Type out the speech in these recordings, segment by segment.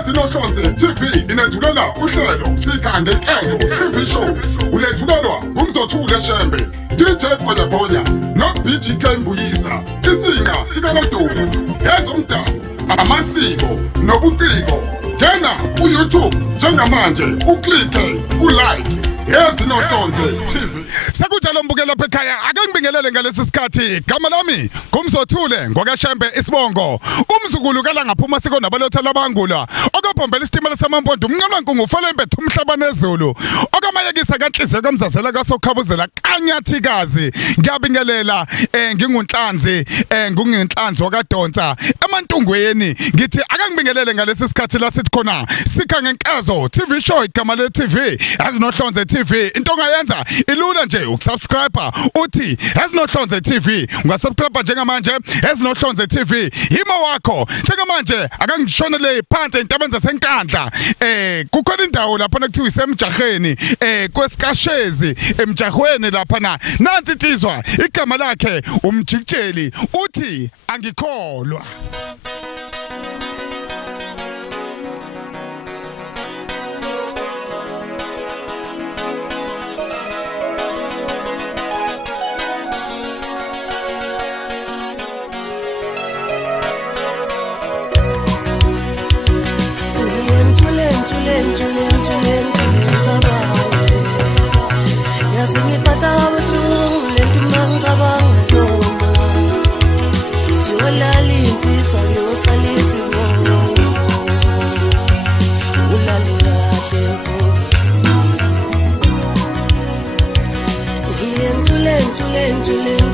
Yazinohlonze TV inethulela uhlelo Sikhande Nkezo TV show. Ulethulelwa uMzothule Shembe, DJ Bhonya no BGK Mbuyisa. Isinga sikaNodumo, ezomdabu, amasiko nobuciko. Ngena ku-YouTube njengamanje uklike ulike. Yazinohlonze TV. Sekunjalo mbukela lapha ekhaya ake ngibingelele ngalesi sikhathi. Gama lami ngumzothule ngokashembe isibongo. Umzukulu kala ngaphuma siko nabalotha labangula. Okabhombela isitimela samampondo umnqamla nkungu uFalembe Thumhlaba nezulu. Okamayekisa kanhliziyo kamzazela kasokhabuzela kanyathikazi. Ngiyabingelela ngingunhlanzi ngungenhlanzi wakadonsa emantungweni. Ngithi ake ngibingelele ngalesi sikhathi la sithi khona Sikhande Nkezo TV show igama le TV Yazinohlonze TV. Into ongayenza ilula nje ukusubscribe uthi Yazinohlonze TV. Ungasubscribe njengamanje Yazinohlonze TV. Yima wakho njengamanje akangishonele phansi intabenza senkandla. Kukhona indawo lapha nekuthiwa isemjaheni kwesikashezi emjahweni lapha na. Nansi tizwa igama lakhe umjikijeli uthi angikholwa. Yazingiphatha kabuhlungu lento mangicabanga yona. Siyolala insizwa yosalisa ibongo. Ulale kahle mfowethu. Ngiyentule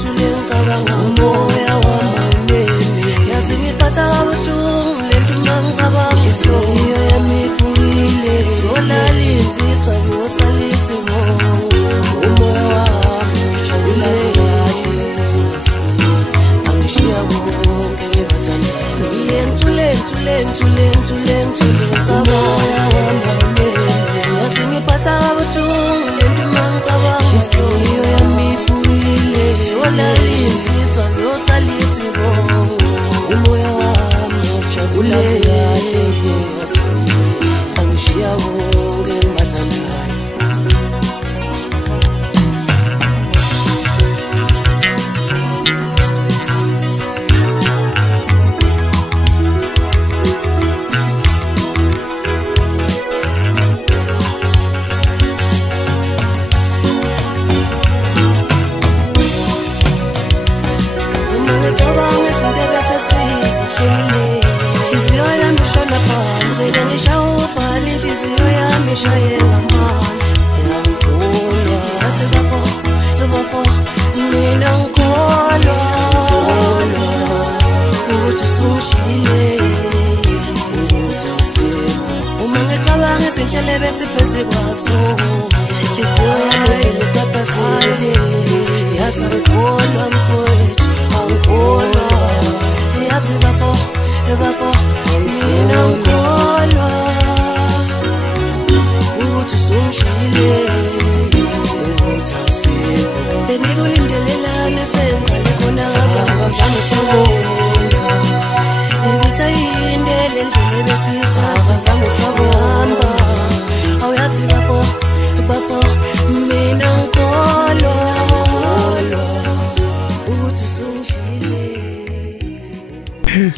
ngicabanga umoya wami. Yazingiphatha kabuhlungu lento mangicabanga inhliziyo yami iphukile. Siyolala insizwa yosalisa ibongo. Umoya wami ujabulile kahle angishiya bonke ngibathandayo. Ngiyentule umoya wami. Yazingiphatha kabuhlungu lento mangicabanga inhliziyo yami iphukile. Siyolala insizwa yosalisa ibongo. Umoya wami ujabulile kahle angishiya bonke ngibathandayo.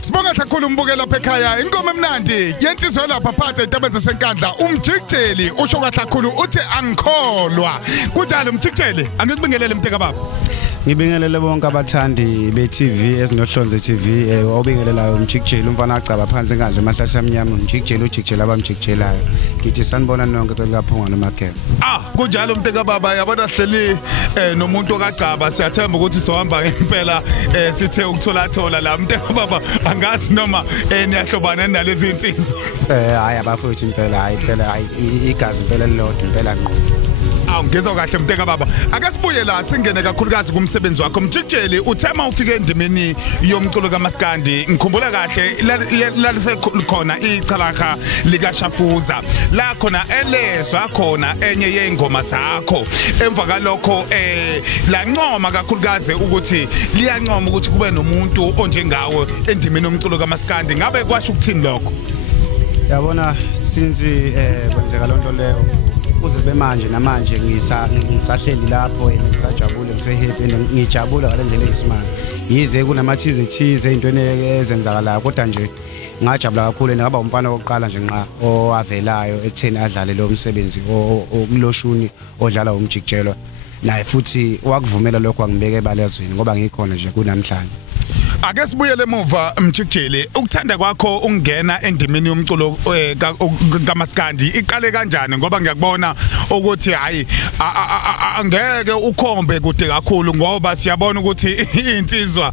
Sibonga kakhulu mbukela lapha ekhaya. Ingoma emnandi yensizwe lapha phansi intabenza senkandla umjikijeli usho kahle kakhulu uthi angikholwa. Kunjalo umjikijeli angikubingelele mteka baba. Ngibingelele bonke abathandi be-TV Yazinohlonze TV obingelelayo umjikijeli umfana acaba phansi enkandla emahlasi amnyama umjikijeli ujikijela abamjikijelayo. Ngithi sanibona nonke kwelikaphunga noMageba. Kunjalo mteka baba yabona hleli nomuntu okagcaba siyathemba ukuthi sohamba ngempela sithe ukuthola la mteka baba angathi noma niyahlobana nalezi insizwa. Hayi abafowethu impela hayi igazi impela lilodwa impela ngqo. Ngizwa kahle mteka baba. Ake sibuye la singene kakhulukazi kumsebenzi wakho mjikijeli. Uthema ufike endimeni yomculo kaMaskandi. Ngikhumbula kahle la lisekhona icalaha lika Shafuza. La khona elezwa khona enye yeingoma zakho. Emva kalokho lancoma kakhulukazi ukuthi liyancoma ukuthi kube nomuntu onjengawe endimeni yomculo kaMaskandi. Ngabe kwasho ukuthini lokho? Yabona since kwenzeka lonto leyo kuze bemanje namanje ngisahleli lapho ngisajabule ngisehappy ngijabula ngale ndlela eyisimanga yize kunamathize thize intweni ezenzakalayo kodwa nje ngajabula kakhulu ngaba umfana wokuqala nje nqa owavelayo ekutheni adlale lo msebenzi okuloshuni odlala umjikijelo naye futhi wakuvumela lokho angibeke ebalezweni ngoba ngikhona nje kunamhlanje. Ake sibuyele emuva Mjikijeli ukuthanda kwakho ungena endimeni yomculo kaMaskandi iqale kanjani ngoba ngiyakubona ukuthi hayi angeke ukhombe kude kakhulu ngoba siyabona ukuthi insizwa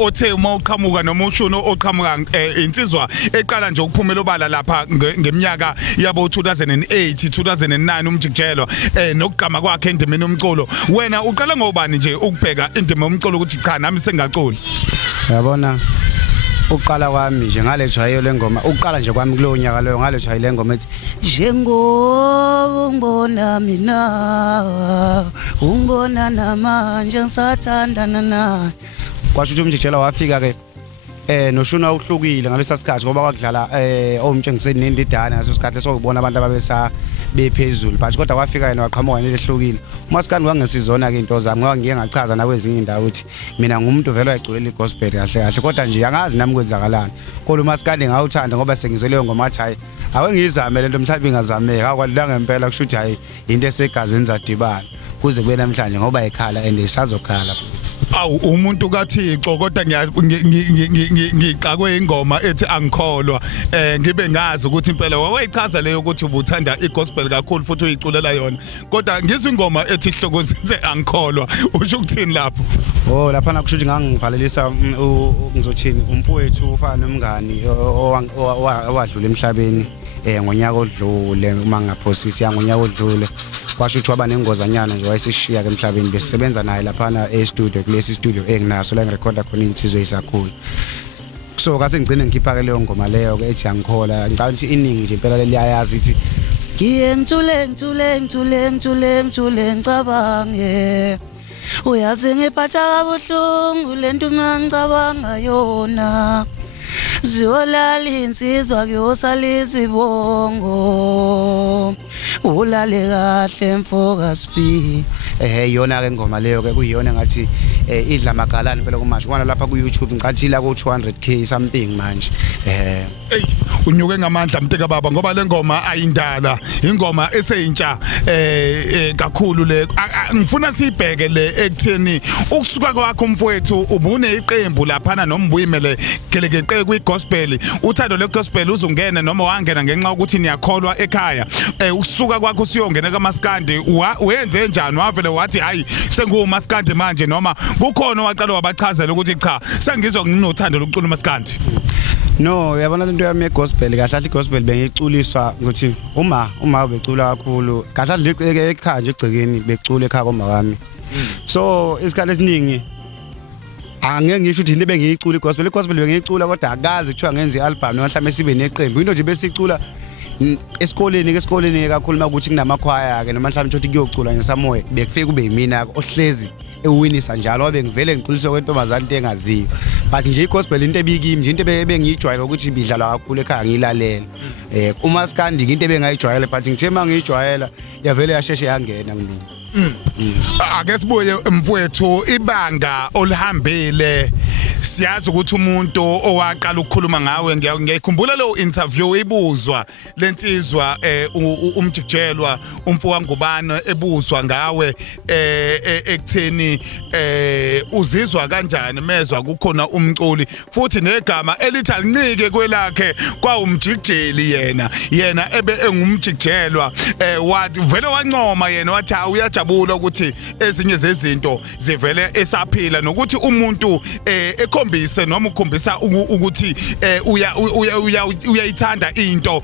othe uma uqhamuka noma ushuno oqhamuka insizwa eqala nje ukuphumela obala lapha ngeminyaka yabo 2008 2009 umjikijelo nokugama kwakhe endimeni yomculo wena uqala ngobani nje ukubheka indima yomculo ukuthi cha nami sengacula. Yabona uqala kwami nje ngalethwa yiyo lengoma uqala nje kwami kulo nyaka loyo ngalethwa ile ngoma ethi njengoba ungibona mina ungibona namanje ngisathandana naye kwasho ukuthi umjikijelo wafika ke noshuna uhlukile ngalesa sikhathi ngoba kwakudlala omtshengiseni nendidana ngaso sikhathi sokubona abantu ababesa bephezulu but kodwa kwafika yena waqhamuka nelehlukile uMaskandi wangesizona ke into zami ngoba ngiye ngachaza na kwezinye indawo ukuthi mina ngumuntu vele wayiculela igospel kahle kahle kodwa nje angazi nami kwenzakalani kodwa uMaskandi ngawuthanda ngoba sengizwe leyo ngoma athi hayi awe ngizame lento mhlawumbe ingazameka akwalila ngempela kusho ukuthi hayi into esegazini zadibana kuze kube namhlanje ngoba ekhala and isazokhala futhi. Awu umuntu kaThixo kodwa ngiqakwe ingoma ethi angikholwa ngibe ngazi ukuthi impela wayechaza leyo ukuthi ubuthanda igospel kakhulu futhi uyiculela yona kodwa ngizwe ingoma ethi ihlokozithe angikholwa usho ukuthini lapho? Oh lapha nakusho ukuthi ngangivalelisa ngizothini umfowethu ufana nomngani owadlula emhlabeni ngonyaka odlule uma ngaphosisi ngonyaka odlule kwasho ukuthi waba nengozanyana nje wayesishiya ke emhlabeni besisebenza naye lapha e-studio kulesi studio enginaso la ngirecorda khona insizwe isakhulu so kase ngicine ngikhipha ke leyo ngoma leyo ke ethi angikhola ngicabanga ukuthi iningi nje impela liyayazi ithi ngiye ngithule ngicabange uyazi ngiphatha kabuhlungu lento ngicabanga yona ziyolala insizwa kuyosala izibongo ulale kahle mfoka spi yona ke ngoma leyo ke kuyiyona ngathi idla magalani phela kumasho kwana lapha ku YouTube ngicathi la ku 200k something manje hey unyuke ngamandla mteka baba ngoba le ngoma ayindala ingoma eseyintsha kakhulu le ngifuna sibheke le ekutheni ukusuka kwakho umfowethu ubune iqembu laphana nombuyimele gelekeqe kwigospel uthando legospel uzungena noma wangena ngenxa ukuthi niyakholwa ekhaya usuka kwakho siyongena kaMaskandi wenze njani wavele wathi hayi senguMaskandi manje noma kukhona waqala wabachazela ukuthi cha sengizwa nginothando lokucula uMaskandi? No yabona lento yami egospel kahle igospel bengiculiswa ukuthi uma ubecula kakhulu kahle ekhaya nje egcekeni becula ekhaya koma wami so isikhathi esiningi angeke ngisho ukuthi into bengiyicula igospel bengiyicula kodwa akazi kuthiwa ngenze i-album noma mhlawumbe sibe neqembu into nje besicula esikoleni kakhulu makuthi kunamakhwaya ke noma mhlawumbe ukuthi kuyocula ngesamoya bekufike kube yimina ohlezi ewinisa njalo wabe ngivele ngiculiswa kwentombazana into engaziyo but nje igospel into ebikimi nje into ebengiyijwayela ukuthi bidlalwa kakhulu ekhaya ngilalela uMaskandi into ebengayijwayela but ngithe mangiyijwayela yavele yasheshe yangena ngimini. Ake sibuye mfowethu ibanga olihambile siyazi ukuthi umuntu owaqala ukukhuluma ngawe ngiyakhumbula lo interview ibuzwa lensizwa umjikijelwa umfowethu ngubani ebuzwa ngawe ekutheni uzizwa kanjani mezwa kukhona umculi futhi negama elithi alincike kwelakhe kwawumjikijeli yena ebe engumjikijelwa wathi vele wancoma yena wathi uyajabula ukuthi ezinye zezinto zivele esaphila nokuthi umuntu ekhombise noma ukhombisa ukuthi uyayithanda into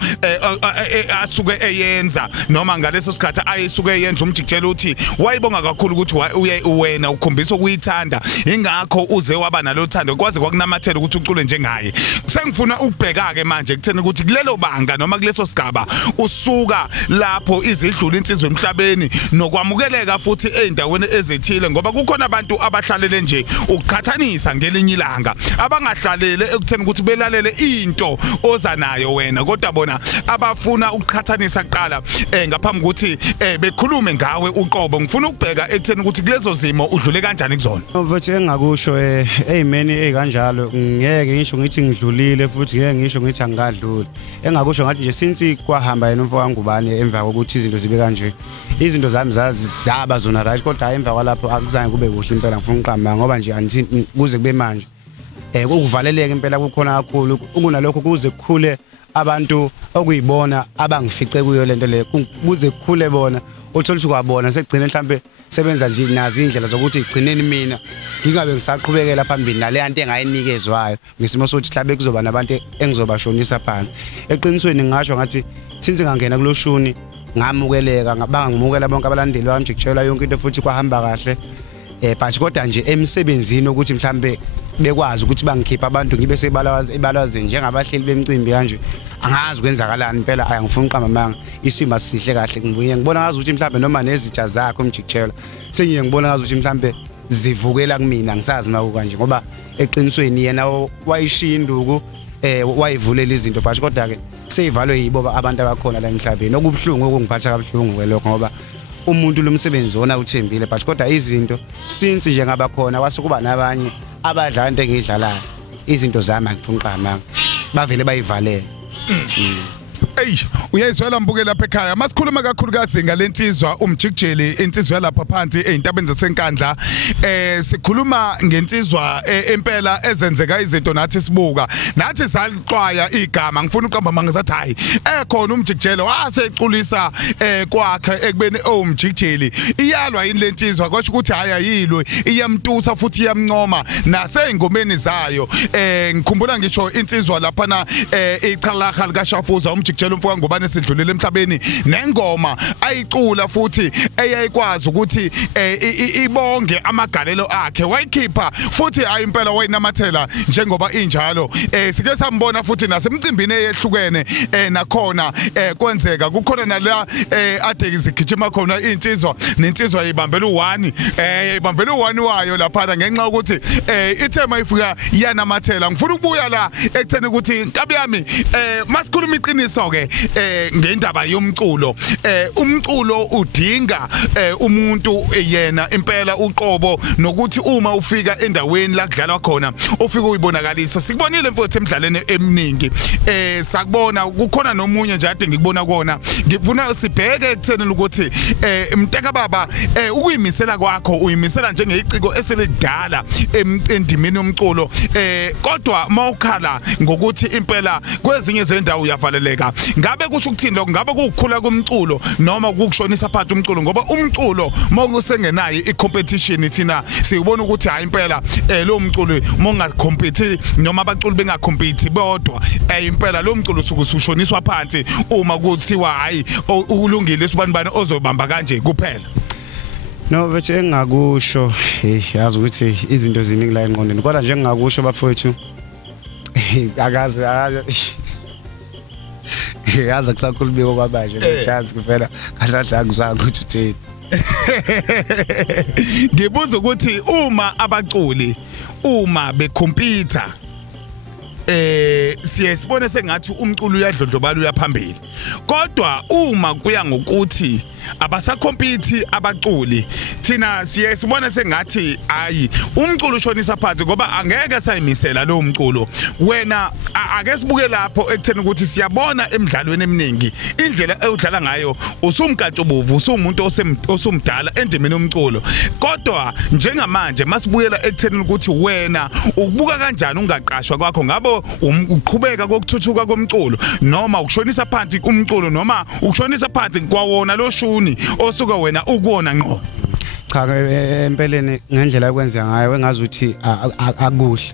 asuke eyenza noma ngaleso sikhathi ayisuke eyenza umjikijelo uthi wayibonga kakhulu ukuthi wena ukhombisa ukuyithanda ingakho uze waba nalo thando kwaze kwakunamathela ukuthi ucule njengaye. Sengifuna ukubheka ke manje kuthena ukuthi kulelo banga noma kuleso sigaba usuka lapho izidlula insizwe emhlabeni nokwamukela wamukeleka futhi eindaweni ezithile ngoba kukhona abantu abahlalele nje ukuqhathanisa ngelinye ilanga abangahlalele ekutheni ukuthi belalele into oza nayo wena kodwa bona abafuna ukuqhathanisa kuqala ngaphambi ukuthi bekhulume ngawe uqobo ngifuna ukubheka ekutheni ukuthi kulezo zimo udlule kanjani kuzona mfowethu engakusho eyimeni ezikanjalo ngeke ngisho ngithi ngidlulile futhi ngeke ngisho ngithi angikadluli engakusho ngathi nje since kwahamba yena umfowethu wangubani emva kokuthi izinto zibe kanje izinto zami zaba zona right kodwa emva kwalapho akuzange kube kuhle impela ngifuna uqamba ngoba nje angithi kuze kube manje ukuvaleleka impela kukhona kakhulu kunalokho kuze kukhule abantu okuyibona abangifice kuyo lento le kuze kukhule bona utholisho kwabona sekugcina mhlambe sebenza nje nazi indlela zokuthi igcineni mina ngingabe ngisaqhubekela phambili nale yanto engayinikezwayo ngesimo sokuthi mhlambe kuzoba nabantu engizobashonisa phansi eqinisweni ngisho ngathi since ngangena kuloshuni ngamukeleka ngibangimukela bonke abalandeli bami ngikutshela yonke into futhi kwahamba kahle but kodwa nje emsebenzini ukuthi mhlambe bekwazi ukuthi bangikhipha abantu ngibe sebalawazi njengabahleli bemicimbi kanje angazi kwenzakalani impela ayangifuna uqamba manga isimo sihle kahle ngibuye ngibona ngazi ukuthi mhlambe noma nezitha zakho umjikijela sengiye ngibona ngazi ukuthi mhlambe zivukela kumina ngisazi maku kanje ngoba eqinisweni yena wayishiya induku wayivulela izinto but kodwa ke seyivalwe yibo abantu abakhona la emhlabeni okubhlungu okungiphatha kabuhlungu lokho ngoba umuntu lomsebenzi wona uthembile but kodwa izinto since nje ngaba khona kwase kuba nabanye abadlala into engidlalayo izinto zami angifuna uqama bavele bayivalele Ey uyayizwela mbuke lapha ekhaya masikhuluma kakhulukazi ngalensizwa umjikijeli insizwa lapha phansi eintabeni zasenkandla sikhuluma ngensizwa empela ezenzeka izinto nathi sibuka nathi saliqwaya igama ngifuna uqamba mangazathi hayi ekhona umjikijelo waseculisa kwakhe ekubeni umjikijeli iyalwa yini lensizwa kwasho ukuthi hayi ayilwe iyamtusa futhi iyamncoma nasengomeni zayo ngikhumbula ngisho insizwa lapha na iqhalaqa likaShafuza umjikijelo umfowabo ngobani sidlulele emhlabeni nengoma ayicula futhi eyayikwazi ukuthi ibonge amagalelo akhe wayikhipha futhi ayimpela wayinamathela njengoba injalo sike sambona futhi nasemcimbini eyehlukene nakhona kwenzeka kukhona nala ade izigijima khona insizwa nensizwa yibambela u1 yibambela u1 wayo lapha ngenxa ukuthi ithema ifika yanamathela ngifuna ukubuya la ekutheni ukuthi nkabi yami masikhuluma iqiniso ke ngendaba yomculo umculo udinga umuntu yena impela uqobo nokuthi uma ufika endaweni la kudlalwa khona ufika uyibonakalisa sikubonile mfowethu emidlalweni eminingi sakubona kukhona nomunye nje ade ngikubona kona ngifuna sibheke ekuthenini ukuthi mteka baba ukuyimisela kwakho uyimisela njengeciko eselidala endimini yomculo kodwa mawukhala ngokuthi impela kwezinye zendawo uyavaleleka ngabe kusho ukuthini lokho ngabe kukhula komculo noma ukukushonisa phansi umculo ngoba umculo mawusengenayo icompetition thina siyibona ukuthi hayi impela lo mculo mongacompete noma abaculi bengacompete bodwa impela lo mculo sukushoniswa phansi uma kuthiwa hayi ulungile isibanibani ozobamba kanje kuphela no bethu engakusho yazi ukuthi izinto ziningi la engqondweni kodwa nje engakusho bafowethu akazi yazi kusakhulubiko kwabaje bethazi kuphela kahlahla akuzange ukuthi uthini ngibuza ukuthi uma abaculi uma becompete siyesibone sengathi umculo uyadlondlobala uyaphambili kodwa uma kuya ngokuthi abasacompete abaculi thina siyesibone sengathi hayi umculo ushonisa phansi ngoba angeke sayimisela lo mculo wena ake sibuke lapho ekutheni ukuthi siyabona emidlalweni eminingi indlela eyudlala ngayo usumkantshubovu usumuntu osumdala endimeni yomculo kodwa njengamanje masibuyela ekutheni ukuthi wena ukubuka kanjani ungaqashwa kwakho ngabo uqhubeka kokuthuthuka komculo noma ukushonisa phansi umculo noma ukushonisa phansi kwawona lo shuni osuka wena ukuwona ngqo cha empeleni ngendlela yokwenzeka ngayo engazi ukuthi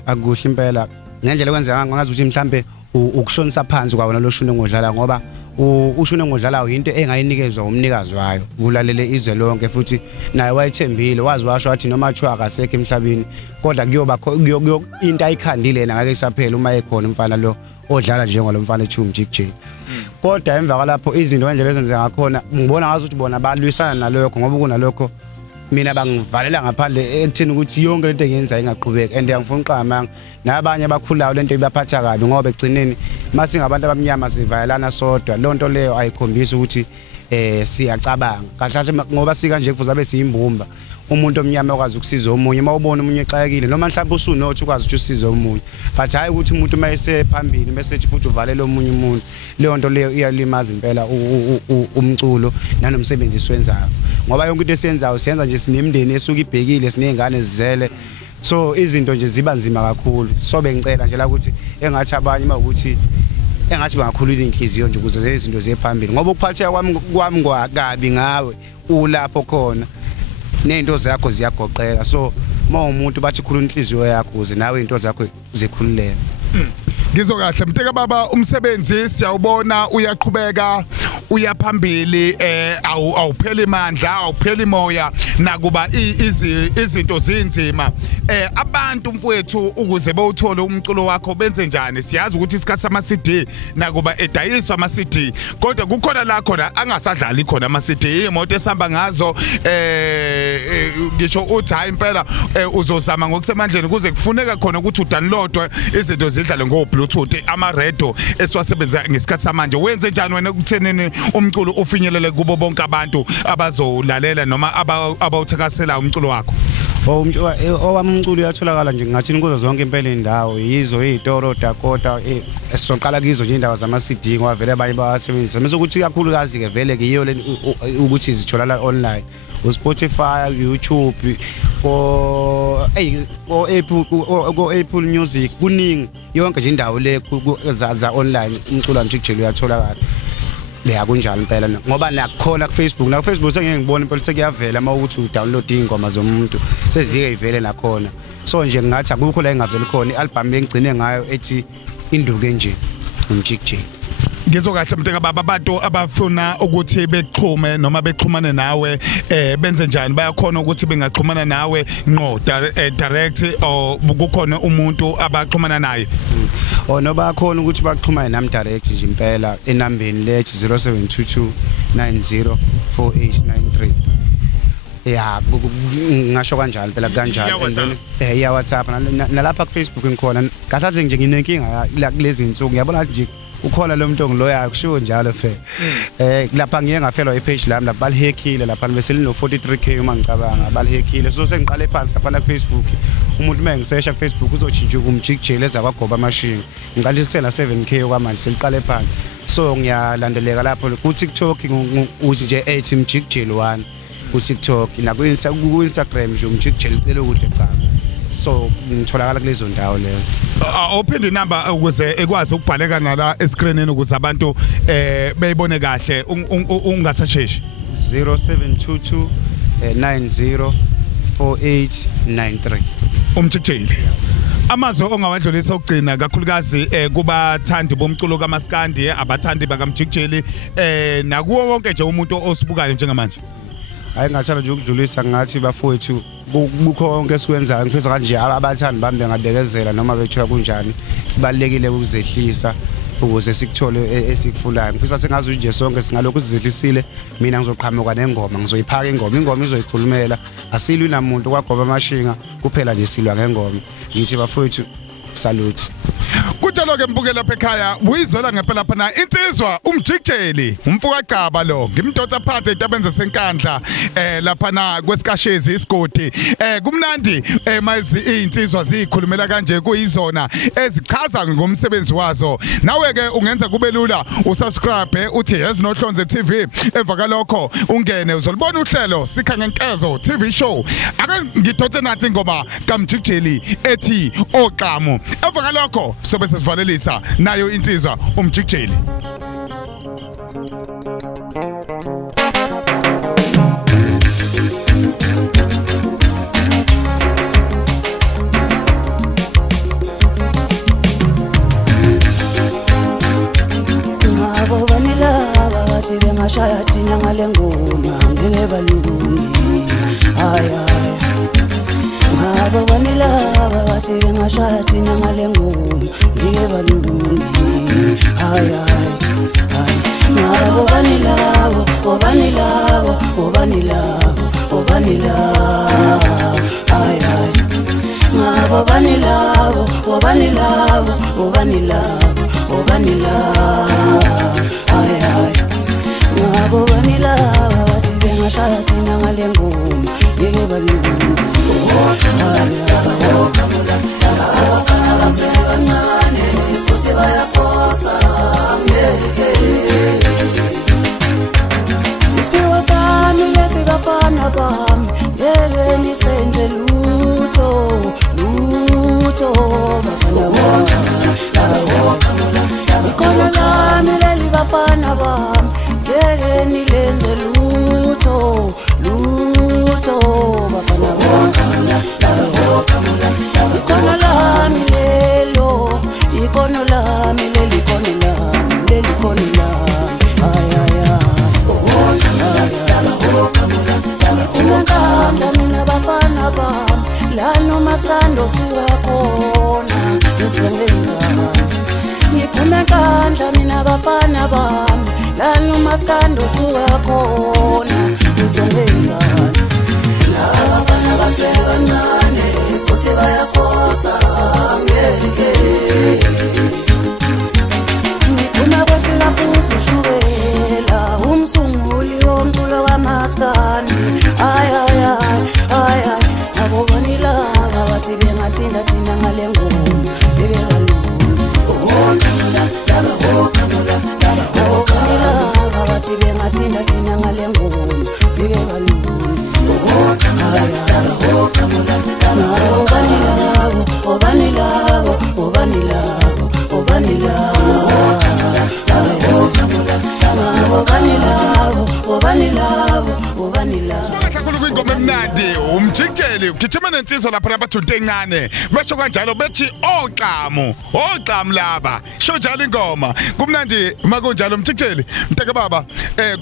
akuhle impela ngendlela yokwenzeka ngayo ngazi ukuthi mhlambe ukushonisa phansi kwawona lo shuni ngodlala ngoba ushune ngodlalayo into engayinikezwa umnikazi wayo ulalele izwe lonke futhi naye wayethembile wazi washo wathi noma kuthiwa akasekho emhlabeni kodwa kuyoba into ayikhandile yena ngeke isaphela uma ekhona umfana lo odlala njengalomfana ethi uMjikJ kodwa emva kwalapho izinto nje lezenzeka ngakhona ngibona ngathi ukuthi bona balwisana nalokho ngoba kunalokho mina bangivalela ngaphandle ekutheni ukuthi yonke lento engenza ingaqhubeki and ngifuna uqhamanga nabanye abakhulayo lento ibaphatha kabi ngoba egcineni mase ngabantu abamnyama sivayelana sodwa lonto leyo ayikhombisa ukuthi siyacabanga kahle ngoba sika nje kufuze abe siyimbumba umuntu omnyama okwazi ukusiza omunye mawubona umunye exayekile noma mhlawumbe usunothi ukwazi ukuthi usize omunye but hayi ukuthi umuntu mayese phambili message futhi uvalele omunye umuntu leyo nto leyo iyalimaza impela umculo nanomsebenzi siwenzayo ngoba yonke into esiyenzayo siyenza nje sinemndeni esuka ibhekile sinezingane zizele so izinto nje ziba nzima kakhulu so bengicela nje la ukuthi engathi abanye mawukuthi engathi bangakhulula inhliziyo nje ukuze lezi zinto ziphambili ngoba ukuphatheka kwami kabi ngawe ulapho khona nento zakho ziyagoqeka so umuntu bathi khulula inhliziyo yakho ukuze nawe into zakho zikhululeke Ngizokahle mteka baba umsebenzi siyawubona uyaqhubeka uyaphambili awupheli mandla awupheli moya nakuba izinto zinzima abantu mfowethu ukuze bawuthole umculo wakho benze njani siyazi ukuthi isikhathi sama CD nakuba edayiswa ama CD kodwa kukhona la khona angasadlali khona ama CD imoto esihamba ngazo ngisho uthi hayi impela uzozama ngokusemandleni kuze kufuneka khona ukuthi udownload izinto zidlale ngo-Bluetooth ama-radio esiwasebenzisa ngesikhathi samanje wenze njani wena ukuthenini umculo ufinyelele kubo bonke abantu abazolalela noma abawuthakasela umculo wakho owami umculo uyatholakala nje ngathi kuzo zonke impela indawo yizo izitoro Dakota esizoqala kizo nje indawo zama-CD ngoba vele abanye bawasebenzisa mase ukuthi kakhulukazi ke vele ke yiyo le ukuthi izitholala online Spotify, YouTube, Apple Music kuningi yonke nje indawo le za online umculo kaMjikJ uyatholakala leya kunjalo impela ngoba nakukhona ku Facebook na ku Facebook sengeke ngibone impela sekuyavela mawukuthi udownload ingoma zomuntu sezike ivele nakhona so nje ngathi akukho la engaveli khona ialbum engigcine ngayo ethi induke nje uMjikJ Ngizokahle mteka baba abantu abafuna ukuthi bexhume noma bexhumane nawe benze njani bayakhona ukuthi bengaxhumana nawe ngqo direct or kukhona umuntu abaxhumana naye no bayakhona ukuthi baxhumane nami direct nje impela enambeni lethi 0722 904893 ngasho kanjalo phela kanjalo ya WhatsApp nalapha ku Facebook ngikhona kahle nje nginenkinga la kulezi insuku ngiyabona nje ukhona lo muntu ongiloya kushiwo njalo fe lapha ngiye ngafelwa ipage lami lapha balihekile lapha bese lino 43k uma ngicabanga balihekile so sengiqale phansi lapha ku Facebook umuntu mengisesha ku Facebook uzochinja uMjikJ leza kwagoba machine ngiqalisela 7k kwamanje seliqale phansi so ngiyalandeleka lapho ku TikTok uthi nje ethi MjikJ 1 ku TikTok na ku Instagram nje uMjikJ licela ukuthi cha so ngitholakala kulezo ndawo lezo ophinde number ukuze ekwazi ukubhaleka nala escreenini ukuze abantu beyibone kahle ungasasheshi 0722 904893 uMjikJ amazwi ongawadlulisa ukugcina kakhulukazi kubathandi bomculo kaMaskandi abathandi bakaMjikJ nakuwo wonke nje umuntu osibukayo njengamanje hayi ngathanda nje ukudlulisa ngathi bafowethu bukho konke esikwenzayo ngifisa kanje abathandi bami bengabekezela noma bethiwa kunjani kubalekile ukuzehlisa ukuze sikuthole esikufunayo ngifisa sengazi nje sonke singalokho sizehlisile mina ngizoqhamuka nengoma ngizoyiphaka ingoma izoyikhulumela asilwi namuntu kwagoba amashinga kuphela nje silwa ngengoma ngithi bafowethu salute Kutshalo ke mbuke lapha ekhaya buyizola ngempela lapha na insizwa uMjikJ umfuka Gcaba lo ngimdotsa phathe etabenze senkandla lapha na kwesikashezi isigodi kumnandi mazi insizwa zikhulumela kanje kuyizona ezichaza ngomsebenzi wazo nawe ke ungenza kube lula usubscribe uthi Ezinohlonze TV emva kalokho ungene uzolibona uhlelo sikha ngenkezo TV show ake ngidotse nathi ingoma kaMjikJ ethi Oqamo emva kalokho sobe sesivalelisa nayo insizwa uMjikJ ngabo banilaba bathi bengashaya thina ngale ngoma ngeke balungi ngabo banilaba bathi bengashaya thina ngale ngoma ngeke balungi hayi ngabo banilaba hayi ngabo banilaba hayi ngabo banilaba bathi bengashaya thina ngale ngoma ngeke balungi abasebancane futhi bayaphosa ngeke isiphiwo sami lesi bafana bami ngeke nisenze lutho bafana bami ikhono lami leli bafana bami ngeke nilenze lutho bafana bami ikhono lami lelo ikhono lami leli ikhono lami ngikunganda mina bafana bami lano maskando siwakhona ngizongenzani ngikunganda mina bafana bami lano maskando siwakhona ngizongenzani labafana basebancane futhi bayaphosa ngeke ngifuna kwethi laphuza ushukela umsunguli womculo kamaskandi ay abo banilaba bathi bengathinda thina ngale ngoma ngeke balungi bathi bengathinda thina ngale ngoma ngeke balungi Ingoma emnandi umjikjeli ugijima nensizwa lapha nabathunte encane basho kanjalo bethi oqamu laba sho njalo ingoma kumnandi makunjalo umjikjeli mteke baba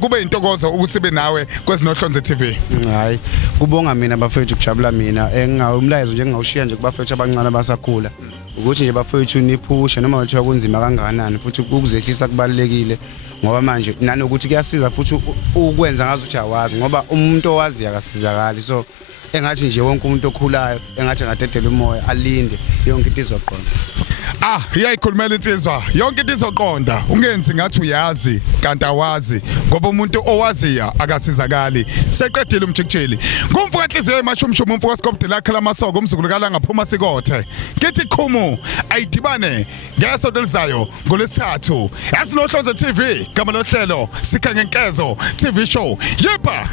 kube intokozo ukuthi be nawe kwezinohlonze TV. Hayi kubonga mina bafethu kujabula mina ngingawumlayezo nje ngingawushiya nje kubafethu abancane abasakhula ukuthi nje bafethu niphushe noma kuthiwa kunzima kangakanani futhi ukuzehlisa kubalekile ngoba manje nanokuthi kuyasiza futhi ukwenza ngazi ukuthi awazi ngoba umuntu owazi akasizakali so engathi nje wonke umuntu okhulayo engathi ngadedela umoya alinde yonke into izoqonda. Iyayikhulumela insizwa yonke into izoqonda ungenzi ngathi uyazi kanti awazi ngoba umuntu owaziya akasizakali seqedile umjikjeli ngumfuka inhliziyo emashumshumu umfuka Skopde lakhe lamasoko umzukulu kalangaphuma sikothe ngithi khumu ayidibane ngesonto lizayo ngolesithathu yasinohlonze TV gama lohlelo sikhangenkezo TV show yepa